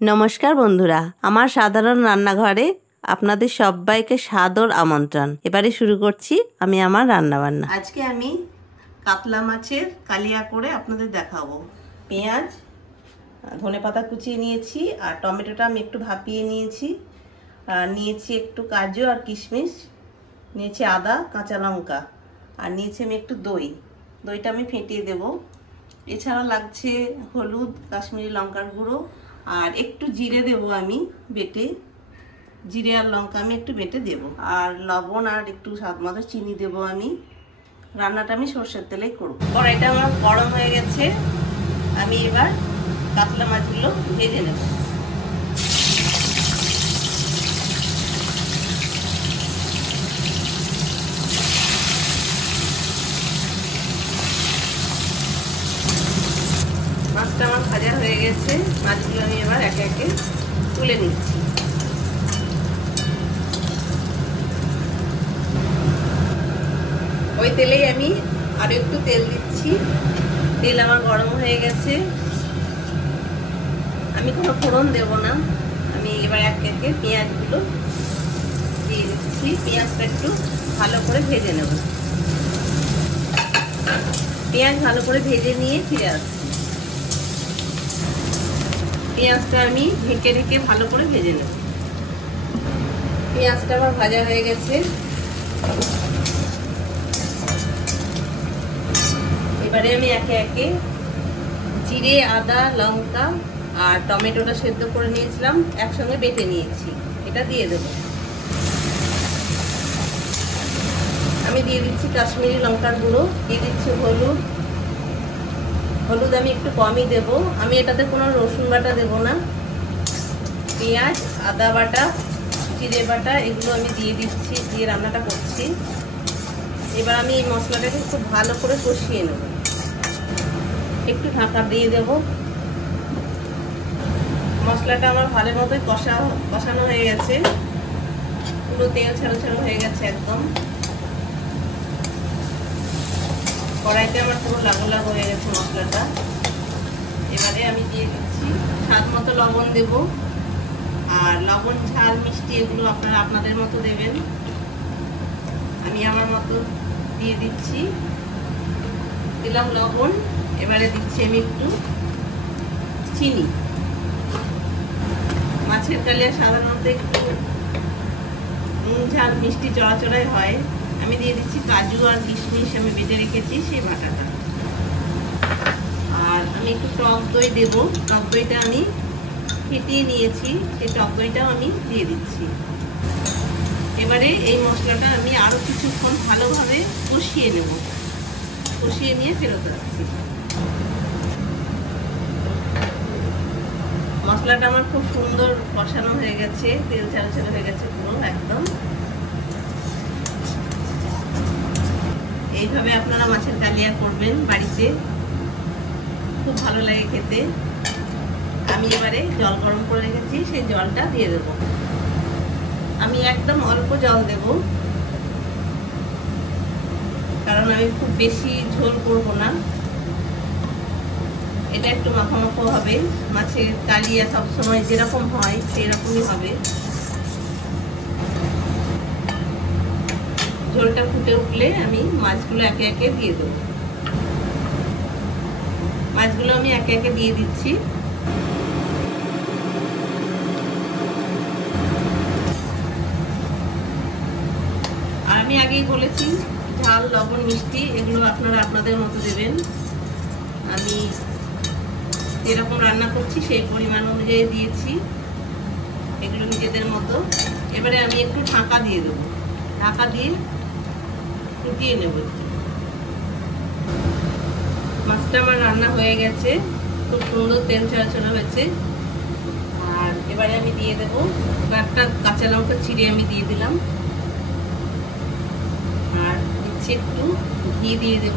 নমস্কার বন্ধুরা, আমার সাধারণ রান্নাঘরে আপনাদের সবাইকে সাদর আমন্ত্রণ। এবারে শুরু করছি আমি আমার রান্নাবান্না। আজকে আমি কাতলা মাছের কালিয়া করে আপনাদের দেখাবো। পেঁয়াজ, ধনেপাতা কুচিয়ে নিয়েছি, আর টমেটোটা আমি একটু ভাপিয়ে নিয়েছি, আর নিয়েছি একটু কাজু আর কিশমিশ, নিয়েছি আদা, কাঁচা লঙ্কা, আর নিয়েছি আমি একটু দইটা আমি ফেটিয়ে দেব। এছাড়া লাগছে হলুদ, কাশ্মীরি লঙ্কার গুঁড়ো, আর একটু জিরে দেবো আমি বেটে, জিরে আর লঙ্কা আমি একটু বেটে দেবো, আর লবণ আর একটু স্বাদ মতো চিনি দেবো আমি। রান্নাটা আমি সর্ষের তেলেই করব। কড়াইটা আমার গরম হয়ে গেছে, আমি এবার কাতলা মাছগুলো ভেজে নেব। মাছটা আমার ভাজা হয়ে গেছে, মাছগুলো আমি এবার একে একে তুলে নিচ্ছি। ওই তেলেই আমি আরো একটু তেল দিচ্ছি। তেল আমার গরম হয়ে গেছে, আমি কোনো ফোড়ন দেব না, আমি এবার একে একে পেঁয়াজগুলো দিয়ে দিচ্ছি। পেঁয়াজটা একটু ভালো করে ভেজে নেব। পেঁয়াজ ভালো করে ভেজে নিয়ে ফিরে আসছি। পেঁয়াজটা আমি ঢেকে ঢেকে ভালো করে ভেজে নেব। পেঁয়াজটা আমার ভাজা হয়ে গেছে, এবারে আমি একে একে জিরে, আদা, লঙ্কা আর টমেটোটা সেদ্ধ করে নিয়েছিলাম, একসঙ্গে বেটে নিয়েছি, এটা দিয়ে দেব। আমি দিয়ে দিচ্ছি কাশ্মীরি লঙ্কার গুঁড়ো, দিয়ে দিচ্ছি হলুদ আমি একটু কমই দেব। আমি এটাতে কোনো রসুন বাটা দেব না। পেঁয়াজ, আদা বাটা, জিরে বাটা এগুলো আমি দিয়ে দিচ্ছি, দিয়ে রান্নাটা করছি। এবার আমি এই মশলাটাকে খুব ভালো করে কষিয়ে নেব। একটু ঢাকা দিয়ে দেব। মশলাটা আমার ভালো মতোই কষানো হয়ে গেছে, পুরো তেল ছাড়ো ছাড়ো হয়ে গেছে একদম। কড়াইতে আমার পুরো লাগ হয়ে গেছে মশলাটা। এবারে আমি দিয়ে দিচ্ছি স্বাদ মতো লবণ দেব, আর লবণ, ঝাল, মিষ্টি এগুলো আপনারা আপনাদের মতো দেবেন। আমি আমার মতো দিয়ে দিচ্ছি, দিলাম লবণ। এবারে দিচ্ছি আমি একটু চিনি। মাছের কালিয়া সাধারণত একটু নুন, ঝাল, মিষ্টি চড়াচড়াই হয়। আমি দিয়ে দিচ্ছি কাজু আর কিশমিশ আমি বেটে রেখেছি, সেই বাটাটা। আর আমি একটু টক দই দেব। টক দইটা আমি ফেটিয়ে নিয়েছি, সেই টক দইটাও আমি দিয়ে দিচ্ছি। এবারে এই মশলাটা আমি আরো কিছুক্ষণ ভালোভাবে কষিয়ে নেব, কষিয়ে নিয়ে ফেরত রাখছি। মশলাটা আমার খুব সুন্দর কষানো হয়ে গেছে, তেল ছাড়া ছাড়া হয়ে গেছে পুরো একদম। এইভাবে আপনারা মাছের কালিয়া করবেন বাড়িতে, খুব ভালো লাগে খেতে। আমি এবারে জল গরম করে রেখেছি, সেই জলটা দিয়ে দেব। আমি একদম অল্প জল দেব, কারণ আমি খুব বেশি ঝোল করব না। এটা একটু মাখো মাখো হবে। মাছের কালিয়া সবসময় যেরকম হয় সেরকমই হবে। ঝোলটা ফুটে উঠলে আমি মাছগুলো একে একে দিয়ে দেবো। মাছগুলো আমি একে একে দিয়ে দিচ্ছি। আর আমি আগেই বলেছি, ঝাল, লবণ, মিষ্টি এগুলো আপনারা আপনাদের মতো দেবেন। আমি যেরকম রান্না করছি সেই পরিমাণ অনুযায়ী দিয়েছি, এগুলো নিজেদের মতো। এবারে আমি একটু ঢাকা দিয়ে দেবো, ঢাকা দিয়ে ফুটিয়ে নেব। মাছটা আমার রান্না হয়ে গেছে, খুব সুন্দর তেল ছাড়া হয়েছে। আর এবারে আমি দিয়ে দেবো একটা কাঁচা লঙ্কা চিড়ে আমি দিয়ে দিলাম, আর দিচ্ছি একটু ঘি দিয়ে দেব,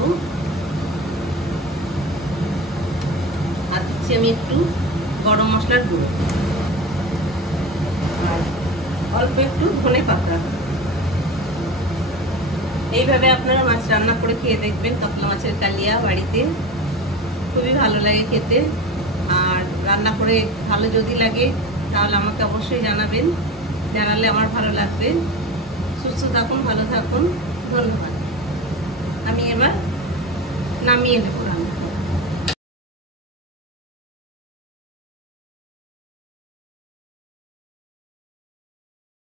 আর দিচ্ছি আমি একটু গরম মশলার গুঁড়ো, আর অল্প একটু ধনেপাতা। এইভাবে আপনারা মাছ রান্না করে খেয়ে দেখবেন, কাতলা মাছের কালিয়া বাড়িতে, খুবই ভালো লাগে খেতে। আর রান্না করে ভালো যদি লাগে তাহলে আমাকে অবশ্যই জানাবেন, জানালে আমার ভালো লাগবে। সুস্থ থাকুন, ভালো থাকুন, ধন্যবাদ। আমি এবার নামিয়ে দেবো।